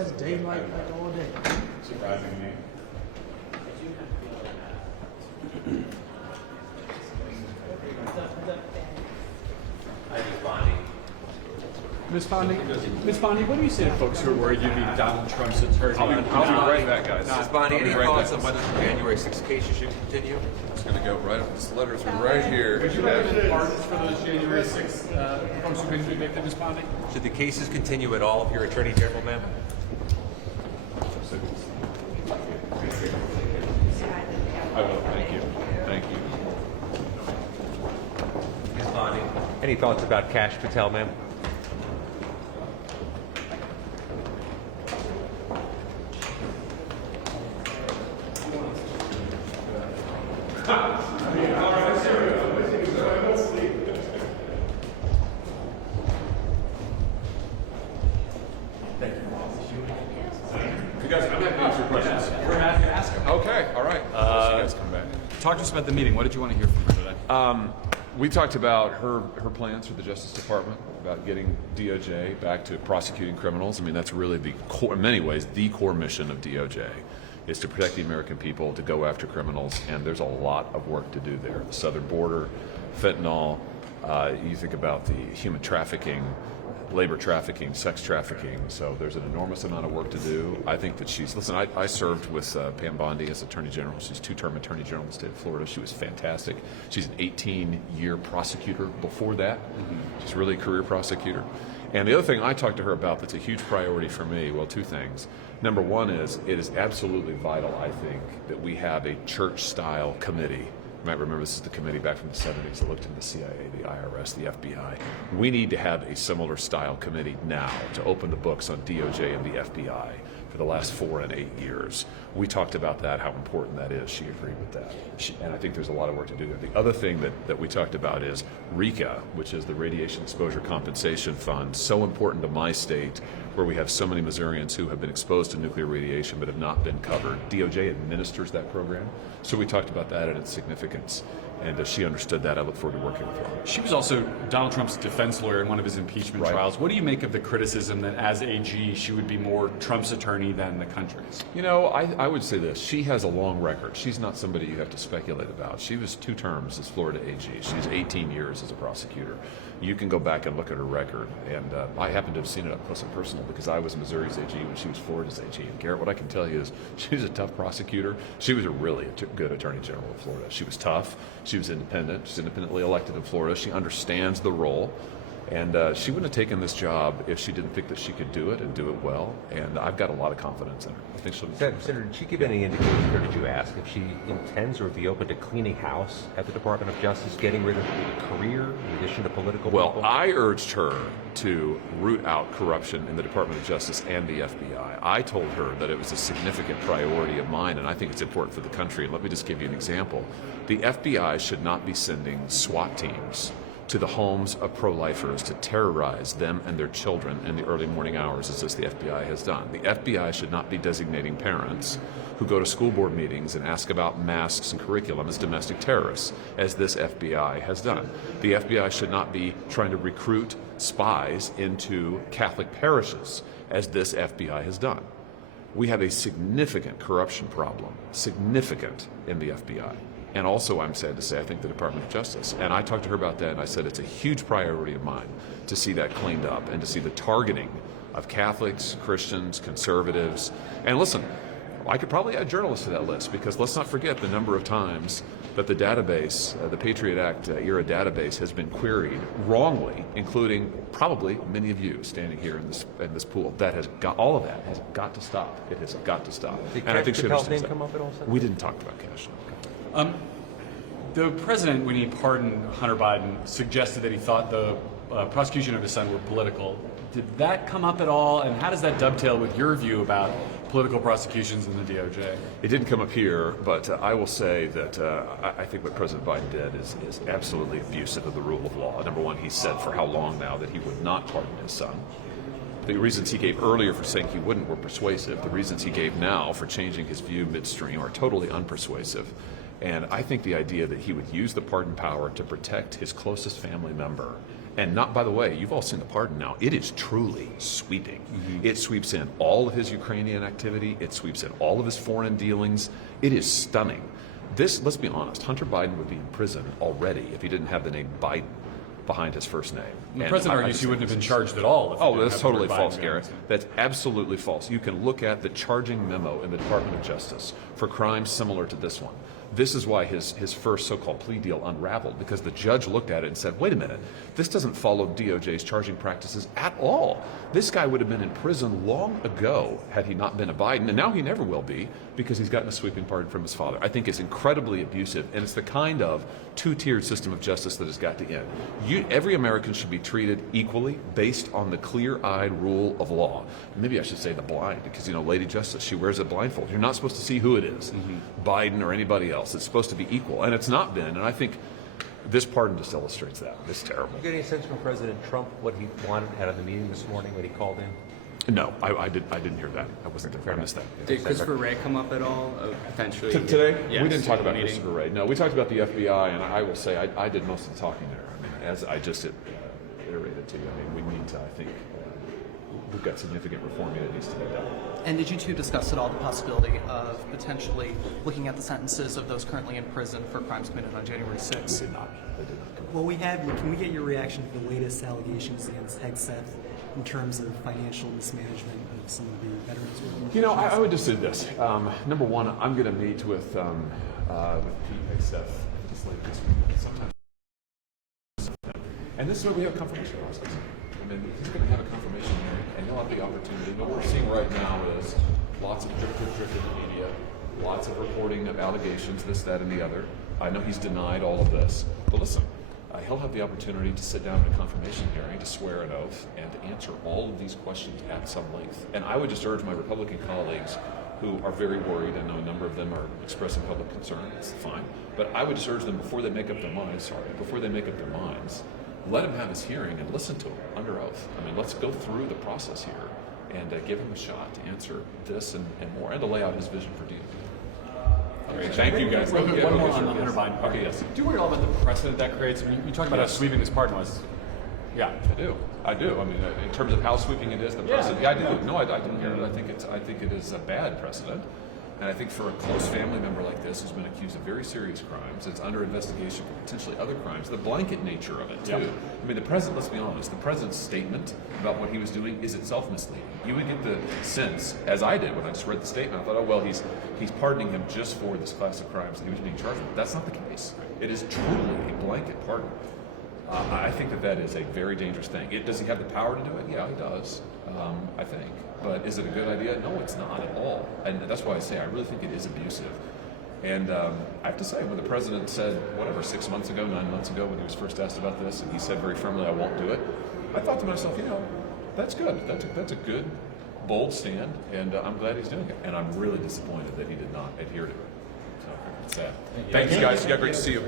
has daylight like all day. Surprising me. Miss Bondi, what do you say to folks who are worried you'd be Donald Trump's attorney? I'll be right back, guys. Ms. Bondi, any thoughts on whether the January 6th cases should continue? It's going to go right up. This letter's right here. Would you recommend pardons for those January 6th folks who've been convicted, Miss Bondi? Should the cases continue at all if you're Attorney General, ma'am? I will. Thank you. Thank you. Ms. Bondi, any thoughts about Kash Patel, ma'am? You guys have to answer questions. We're happy to ask him. Okay. All right. You guys come back. Talk to us about the meeting. What did you want to hear from her today? We talked about her plans for the Justice Department, about getting DOJ back to prosecuting criminals. I mean, that's really the core, in many ways, the core mission of DOJ is to protect the American people, to go after criminals, and there's a lot of work to do there. The southern border, fentanyl, you think about the human trafficking, labor trafficking, sex trafficking, so there's an enormous amount of work to do. I think that I served with Pam Bondi as Attorney General. She's two-term Attorney General in the state of Florida. She was fantastic. She's an 18-year prosecutor before that. She's really a career prosecutor. And the other thing I talked to her about that's a huge priority for me, well, two things. Number one is it is absolutely vital, I think, that we have a church-style committee. You might remember this is the committee back from the 70s that looked into the CIA, the IRS, the FBI. We need to have a similar style committee now to open the books on DOJ and the FBI for the last 4 and 8 years. We talked about that, how important that is. She agreed with that. And I think there's a lot of work to do there. The other thing that we talked about is RECA, which is the Radiation Exposure Compensation Fund, so important to my state where we have so many Missourians who have been exposed to nuclear radiation but have not been covered. DOJ administers that program. So we talked about that and its significance. And she understood that. I look forward to working with her. She was also Donald Trump's defense lawyer in one of his impeachment trials. What do you make of the criticism that as AG, she would be more Trump's attorney than the country's? You know, I would say this. She has a long record. She's not somebody you have to speculate about. She was 2 terms as Florida AG. She's 18 years as a prosecutor. You can go back and look at her record. And I happen to have seen it up close and personal because I was Missouri's AG when she was Florida's AG. And Garrett, what I can tell you is she's a tough prosecutor. She was a really good Attorney General of Florida. She was tough. She was independent. She's independently elected in Florida. She understands the role. And she wouldn't have taken this job if she didn't think that she could do it and do it well. And I've got a lot of confidence in her. I think she'll be Senator, did she give any indication, or did you ask, if she intends or be open to cleaning house at the Department of Justice, getting rid of a career in addition to political Well, people? I urged her to root out corruption in the Department of Justice and the FBI. I told her that it was a significant priority of mine, and I think it's important for the country. And let me just give you an example. The FBI should not be sending SWAT teams to the homes of pro-lifers to terrorize them and their children in the early morning hours, as the FBI has done. The FBI should not be designating parents who go to school board meetings and ask about masks and curriculum as domestic terrorists, as this FBI has done. The FBI should not be trying to recruit spies into Catholic parishes, as this FBI has done. We have a significant corruption problem, significant, in the FBI. And also, I'm sad to say, I think the Department of Justice. And I talked to her about that, and I said it's a huge priority of mine to see that cleaned up and to see the targeting of Catholics, Christians, conservatives. And listen, I could probably add journalists to that list, because let's not forget the number of times that the database, the Patriot Act era database, has been queried wrongly, including probably many of you standing here in this pool. That has got, all of that has got to stop. It has got to stop. Did and I think she Patel's understands name that. come up at all, Senator? We didn't talk about Kash. The president, when he pardoned Hunter Biden, suggested that he thought the prosecution of his son were political. Did that come up at all? And how does that dovetail with your view about political prosecutions in the DOJ? It didn't come up here, but I will say that I think what President Biden did is absolutely abusive of the rule of law. Number one, he said for how long now that he would not pardon his son. The reasons he gave earlier for saying he wouldn't were persuasive. The reasons he gave now for changing his view midstream are totally unpersuasive. And I think the idea that he would use the pardon power to protect his closest family member And not, by the way, you've all seen the pardon now. It is truly sweeping. It sweeps in all of his Ukrainian activity. It sweeps in all of his foreign dealings. It is stunning. This, let's be honest, Hunter Biden would be in prison already if he didn't have the name Biden behind his first name. The president argues he wouldn't have been charged at all. If he Oh, didn't that's have the word totally Biden false, there. Garrett. That's absolutely false. You can look at the charging memo in the Department of Justice for crimes similar to this one. This is why his first so-called plea deal unraveled, because the judge looked at it and said, wait a minute, this doesn't follow DOJ's charging practices at all. This guy would have been in prison long ago had he not been a Biden, and now he never will be because he's gotten a sweeping pardon from his father. I think it's incredibly abusive, and it's the kind of two-tiered system of justice that has got to end. Every American should be treated equally based on the clear-eyed rule of law. Maybe I should say the blind, because, you know, Lady Justice, she wears a blindfold. You're not supposed to see who it is, Biden or anybody else. It's supposed to be equal, and it's not been, and I think this pardon just illustrates that. It's terrible. You get any sense from President Trump what he wanted out of the meeting this morning when he called in? No, I didn't hear that. I wasn't there. I missed that. Did Christopher Wray come up at all? Potentially. Today? Yes, We didn't talk about meeting. Christopher Wray. No, we talked about the FBI, and I will say I did most of the talking there. I mean, as I just iterated to you, I mean, we need to, I think, we've got significant reform that needs to be done. And did you two discuss at all the possibility of potentially looking at the sentences of those currently in prison for crimes committed on January 6th? They did not. Well, can we get your reaction to the latest allegations against Hegseth in terms of financial mismanagement of some of the veterans organizations? You know, I would just say this. Number one, I'm going to meet with Pete Hegseth this later this week. Sometimes. And this is where we have a confirmation process. I mean, he's going to have a confirmation hearing, and he'll have the opportunity. What we're seeing right now is lots of drip in the media, lots of reporting of allegations, this, that, and the other. I know he's denied all of this, but listen, he'll have the opportunity to sit down in a confirmation hearing, to swear an oath, and to answer all of these questions at some length. And I would just urge my Republican colleagues who are very worried, I know a number of them are expressing public concern, it's fine, but I would just urge them before they make up their minds, let him have his hearing and listen to him under oath. I mean, let's go through the process here and give him a shot to answer this and more, and to lay out his vision for DOJ. Great, thank you guys. One Okay, more okay, on sure, the Hunter yes. Biden part. Okay, yes. Do you worry at all about the precedent that creates? I mean, you talked about how sweeping this pardon was. Yeah. I do. I mean, in terms of how sweeping it is, the precedent. Yeah, I do. No, I do hear it. I think it is a bad precedent. And I think for a close family member like this who's been accused of very serious crimes, it's under investigation for potentially other crimes, the blanket nature of it, too. Yep. I mean, the president, let's be honest, the president's statement about what he was doing is itself misleading. You would get the sense, as I did when I just read the statement, I thought, oh, well, he's pardoning him just for this class of crimes that he was being charged with. That's not the case. It is truly a blanket pardon. I think that is a very dangerous thing. Does he have the power to do it? Yeah, he does, I think. But is it a good idea? No, it's not at all. And that's why I say I really think it is abusive. And I have to say, when the president said, 6 months ago, 9 months ago, when he was first asked about this, and he said very firmly, I won't do it, I thought to myself, that's good. That's a good, bold stand, and I'm glad he's doing it. And I'm really disappointed that he did not adhere to it. So it's sad. Thanks, guys. Yeah, great to see you.